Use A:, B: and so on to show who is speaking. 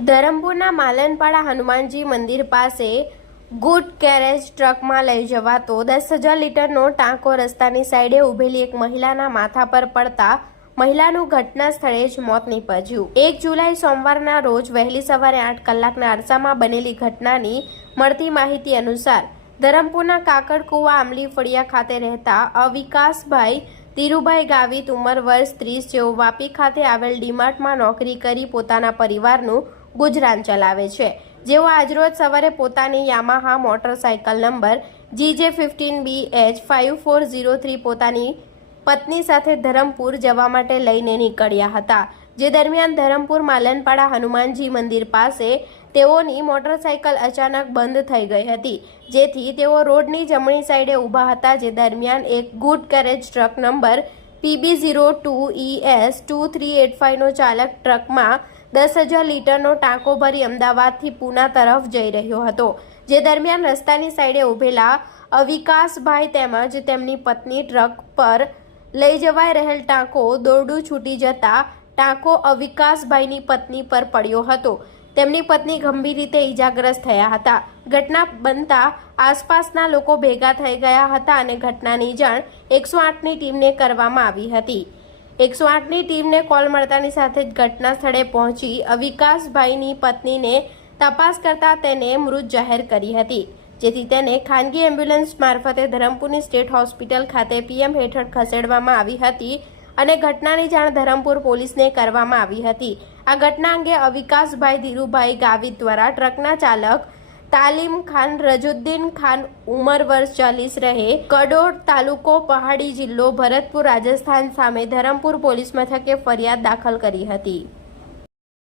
A: ધરમપુરના માલનપાડા હનુમાનજી મંદિર પાસે good carriage ટ્રકમાં લઈ જવાતો દસ હજાર લીટરનો ટાંકો રસ્તાની સાઈડે ઊભેલી એક મહિલાના માથા પર પડતા મહિલાનું ઘટના સ્થળે જ મોત નીપજ્યું. એક જુલાઈ સોમવારના રોજ વહેલી સવારે આઠ કલાકના અરસામાં બનેલી ઘટનાની મળતી માહિતી અનુસાર ધરમપુરના કાકડકુવા આમલી ફળિયા ખાતે રહેતા અવિકાસભાઈ ધીરુભાઈ ગાવિત ઉંમર વર્ષ ત્રીસ જેઓ વાપી ખાતે આવેલ ડીમાર્ટમાં નોકરી કરી પોતાના પરિવારનું ગુજરાન ચલાવે છે. જેઓ આજરોજ સવારે પોતાની Yamaha motorcycle number GJ fifteen B H five four zero three પોતાની પત્ની સાથે ધરમપુર જવા માટે લઈને નીકળ્યા હતા. જે દરમિયાન ધરમપુર માલનપાડા હનુમાનજી મંદિર પાસે તેઓની મોટરસાયકલ અચાનક બંધ થઈ ગઈ હતી. જેથી તેઓ રોડની જમણી સાઈડે ઊભા હતા, જે દરમિયાન એક good carriage truck number PB zero two E S two three eight ફાઇવનો ચાલક ટ્રકમાં દસ હજાર લીટરનો ટાંકો ભરી અમદાવાદથી પૂના તરફ જઈ રહ્યો હતો, જે દરમિયાન રસ્તાની સાઈડે ઊભેલા અવિકાસભાઈ તેમજ તેમની પત્ની ટ્રક પર લઈ જવાઈ રહેલ ટાંકો દોરડું છૂટી જતા ટાંકો અવિકાસભાઈની પત્ની પર પડ્યો હતો. તેમની પત્ની ગંભીર રીતે ઈજાગ્રસ્ત થયા હતા. ઘટના બનતા આસપાસના લોકો ભેગા થઈ ગયા હતા અને ઘટનાની જાણ એકસો આઠની ટીમને કરવામાં આવી હતી. એકસો આઠની ટીમને કોલ મળતાની સાથે જ ઘટના સ્થળે પહોંચી અવિકાસભાઈની પત્નીને તપાસ કરતા તેને મૃત જાહેર કરી હતી, જેથી તેને ખાનગી એમ્બ્યુલન્સ મારફતે ધરમપુરની સ્ટેટ હોસ્પિટલ ખાતે પીએમ હેઠળ ખસેડવામાં આવી હતી અને ઘટનાની જાણ ધરમપુર પોલીસને કરવામાં આવી હતી. આ ઘટના અંગે અવિકાસભાઈ ધીરુભાઈ ગાવિત દ્વારા ટ્રકના ચાલક તાલીમ ખાન રજુદ્દીન ખાન ઉંમર વર્ષ ચાલીસ રહે. કડોડ તાલુકો પહાડી જિલ્લો ભરતપુર રાજસ્થાન સામે ધરમપુર પોલીસ મથકે ફરિયાદ દાખલ કરી હતી.